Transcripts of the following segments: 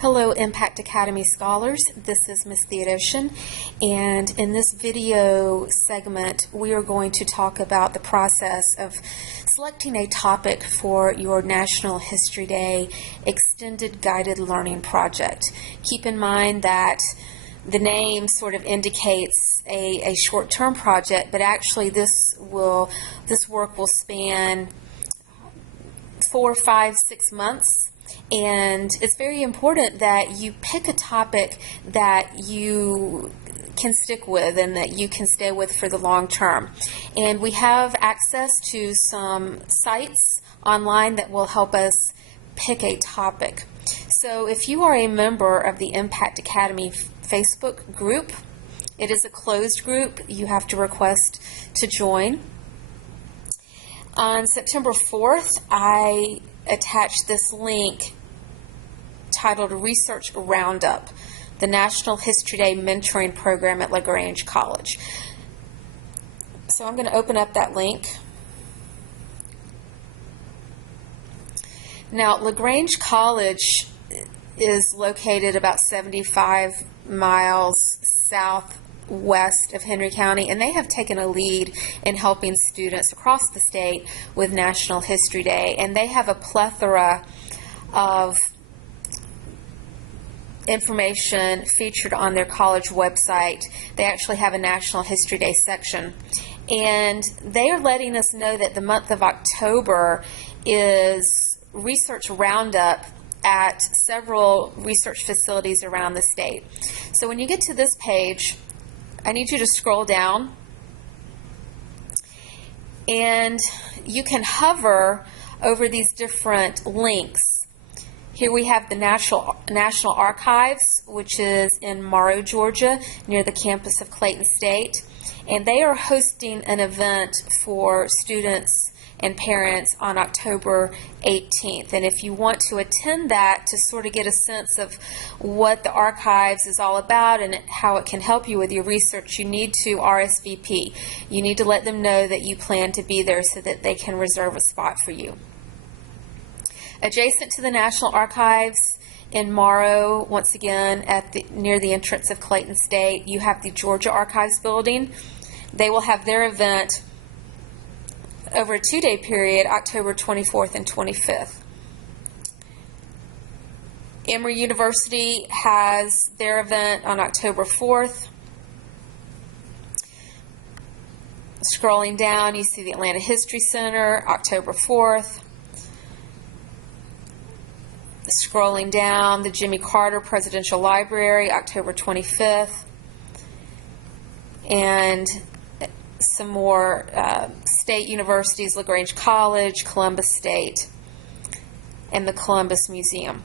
Hello Impact Academy scholars, this is Ms. Theodotion, and in this video segment we are going to talk about the process of selecting a topic for your National History Day Extended Guided Learning Project. Keep in mind that the name sort of indicates a short-term project, but actually this work will span 4, 5, 6 months. And it's very important that you pick a topic that you can stick with and that you can stay with for the long term. And we have access to some sites online that will help us pick a topic. So if you are a member of the Impact Academy Facebook group, it is a closed group. You have to request to join. On September 4th, I attached this link titled Research Roundup, the National History Day Mentoring Program at LaGrange College. So I'm going to open up that link. Now, LaGrange College is located about 75 miles southwest of Henry County, and they have taken a lead in helping students across the state with National History Day, and they have a plethora of information featured on their college website. They actually have a National History Day section, and they are letting us know that the month of October is Research Roundup at several research facilities around the state. So when you get to this page, I need you to scroll down, and you can hover over these different links. Here we have the National Archives, which is in Morrow, Georgia, near the campus of Clayton State, and they are hosting an event for students and parents on October 18th. And if you want to attend that to sort of get a sense of what the archives is all about and how it can help you with your research, you need to RSVP. You need to let them know that you plan to be there so that they can reserve a spot for you. Adjacent to the National Archives in Morrow, once again near the entrance of Clayton State, you have the Georgia Archives building. They will have their event over a 2-day period, October 24th and 25th. Emory University has their event on October 4th. Scrolling down, you see the Atlanta History Center, October 4th. Scrolling down, the Jimmy Carter Presidential Library, October 25th. And some more state universities, LaGrange College, Columbus State, and the Columbus Museum.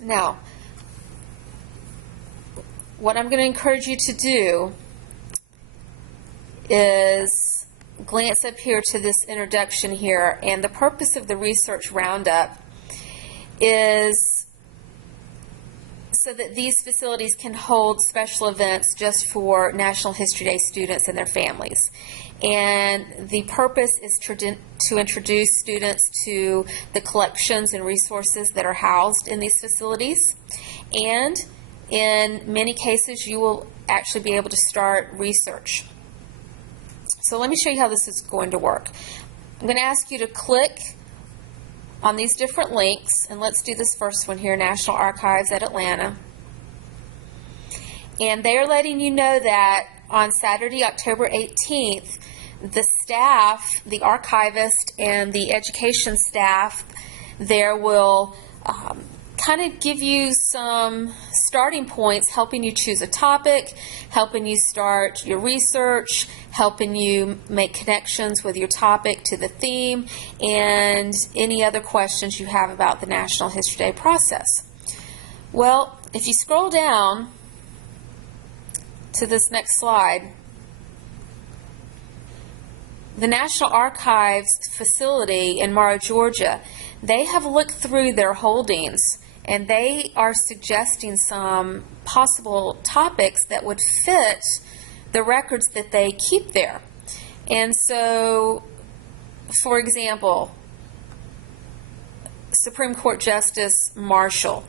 Now, what I'm going to encourage you to do is glance up here to this introduction here, and the purpose of the Research Roundup is so that these facilities can hold special events just for National History Day students and their families. And the purpose is to introduce students to the collections and resources that are housed in these facilities. And in many cases, you will actually be able to start research. So let me show you how this is going to work. I'm going to ask you to click on these different links, and let's do this first one here, National Archives at Atlanta. And they are letting you know that on Saturday, October 18th, the staff, the archivist and the education staff there will kind of give you some starting points, helping you choose a topic, helping you start your research, helping you make connections with your topic to the theme, and any other questions you have about the National History Day process. Well, if you scroll down to this next slide, the National Archives facility in Morrow, Georgia, they have looked through their holdings, and they are suggesting some possible topics that would fit the records that they keep there. And so, for example, Supreme Court Justice Marshall,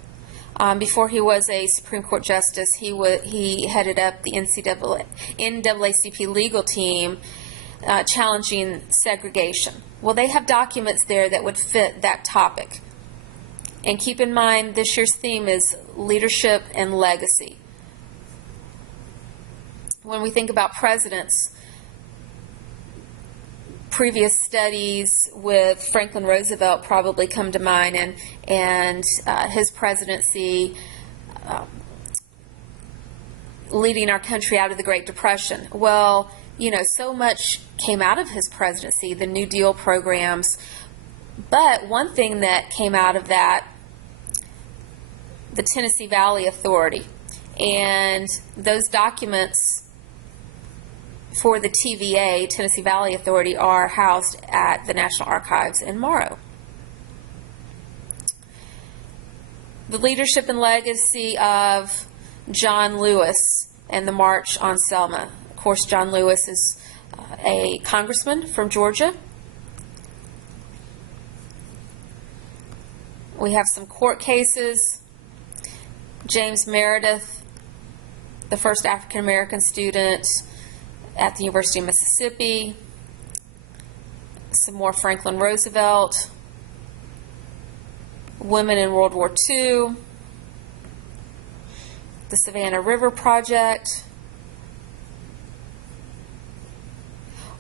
Before he was a Supreme Court justice, he headed up the NAACP legal team challenging segregation. Well, they have documents there that would fit that topic. And keep in mind, this year's theme is leadership and legacy. When we think about presidents, previous studies with Franklin Roosevelt probably come to mind, and his presidency leading our country out of the Great Depression. Well, you know, so much came out of his presidency, the New Deal programs, but one thing that came out of that, the Tennessee Valley Authority, and those documents for the TVA, Tennessee Valley Authority, are housed at the National Archives in Morrow. The leadership and legacy of John Lewis and the March on Selma. Of course, John Lewis is a congressman from Georgia. We have some court cases. James Meredith, the first African American student at the University of Mississippi. Some more Franklin Roosevelt. Women in World War II. The Savannah River Project.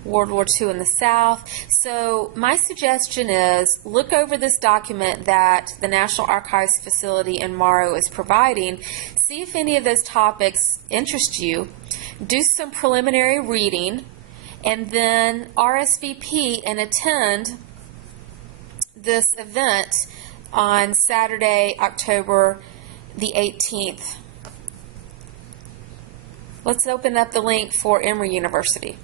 World War II in the South. So my suggestion is look over this document that the National Archives facility in Morrow is providing. See if any of those topics interest you. Do some preliminary reading, and then RSVP and attend this event on Saturday, October the 18th. Let's open up the link for Emory University.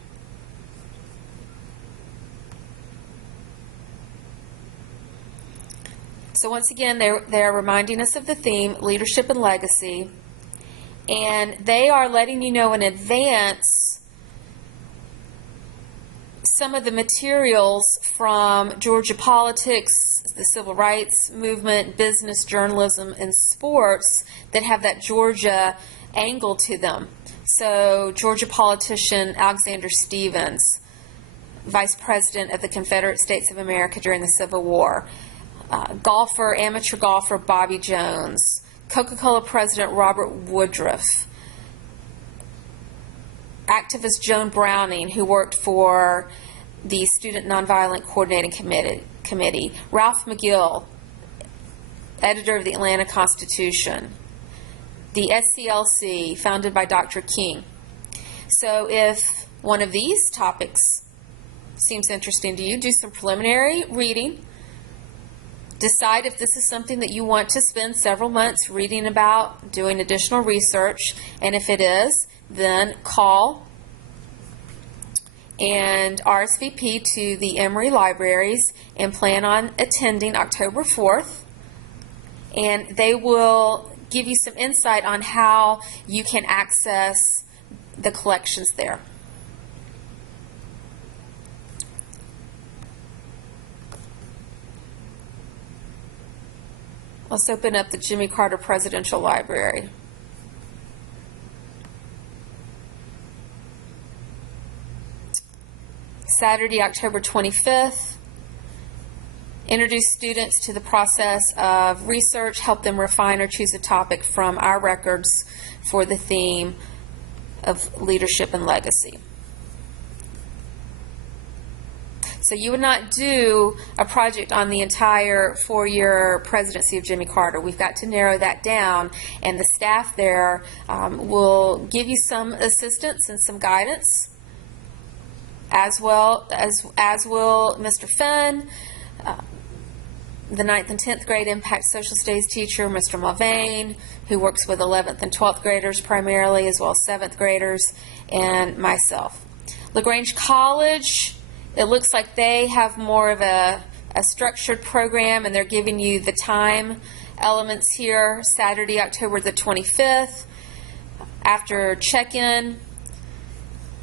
So once again, they're reminding us of the theme, leadership and legacy, and they are letting you know in advance some of the materials from Georgia politics, the civil rights movement, business, journalism, and sports that have that Georgia angle to them. So Georgia politician Alexander Stephens, Vice President of the Confederate States of America during the Civil War. Amateur golfer Bobby Jones, Coca-Cola President Robert Woodruff, activist Joan Browning, who worked for the Student Nonviolent Coordinating Committee, Ralph McGill, editor of the Atlanta Constitution, the SCLC, founded by Dr. King. So if one of these topics seems interesting to you, do some preliminary reading. Decide if this is something that you want to spend several months reading about, doing additional research, and if it is, then call and RSVP to the Emory Libraries and plan on attending October 4th, and they will give you some insight on how you can access the collections there. Let's open up the Jimmy Carter Presidential Library. Saturday, October 25th. Introduce students to the process of research, help them refine or choose a topic from our records for the theme of leadership and legacy. So you would not do a project on the entire 4-year presidency of Jimmy Carter. We've got to narrow that down, and the staff there will give you some assistance and some guidance, as well as will Mr. Fenn, the 9th and 10th grade impact social studies teacher, Mr. Mulvane, who works with 11th and 12th graders primarily, as well as 7th graders, and myself. LaGrange College, it looks like they have more of a structured program, and they're giving you the time elements here. Saturday, October the 25th. After check-in,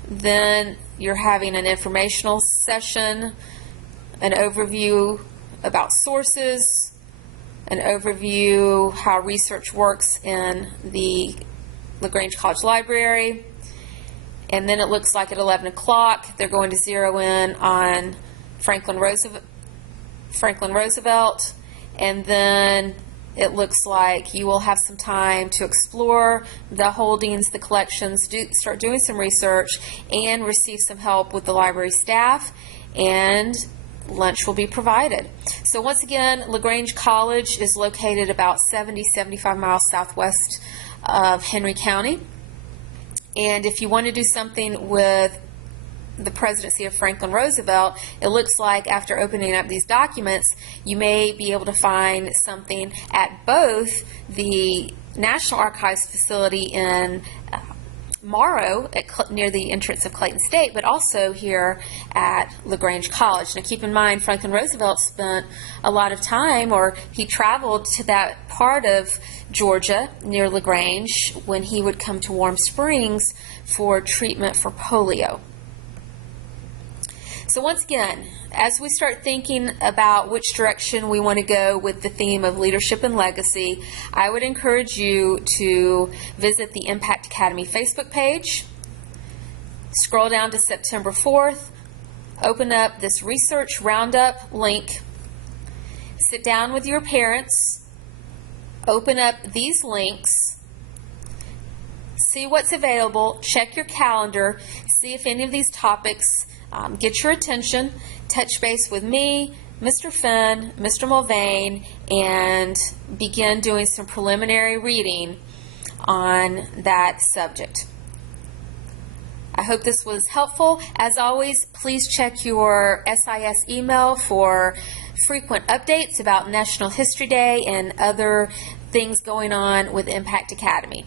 then you're having an informational session, an overview about sources, an overview how research works in the LaGrange College Library. And then it looks like at 11 o'clock they're going to zero in on Franklin Roosevelt, and then it looks like you will have some time to explore the holdings, the collections, start doing some research, and receive some help with the library staff, and lunch will be provided. So once again, LaGrange College is located about 75 miles southwest of Henry County. And if you want to do something with the presidency of Franklin Roosevelt, it looks like after opening up these documents, you may be able to find something at both the National Archives facility in Morrow, near the entrance of Clayton State, but also here at LaGrange College. Now keep in mind, Franklin Roosevelt spent a lot of time, or he traveled to that part of Georgia near LaGrange when he would come to Warm Springs for treatment for polio. So once again, as we start thinking about which direction we want to go with the theme of leadership and legacy, I would encourage you to visit the Impact Academy Facebook page, scroll down to September 4th, open up this Research Roundup link, sit down with your parents, open up these links, see what's available, check your calendar, see if any of these topics get your attention, touch base with me, Mr. Finn, Mr. Mulvane, and begin doing some preliminary reading on that subject. I hope this was helpful. As always, please check your SIS email for frequent updates about National History Day and other things going on with Impact Academy.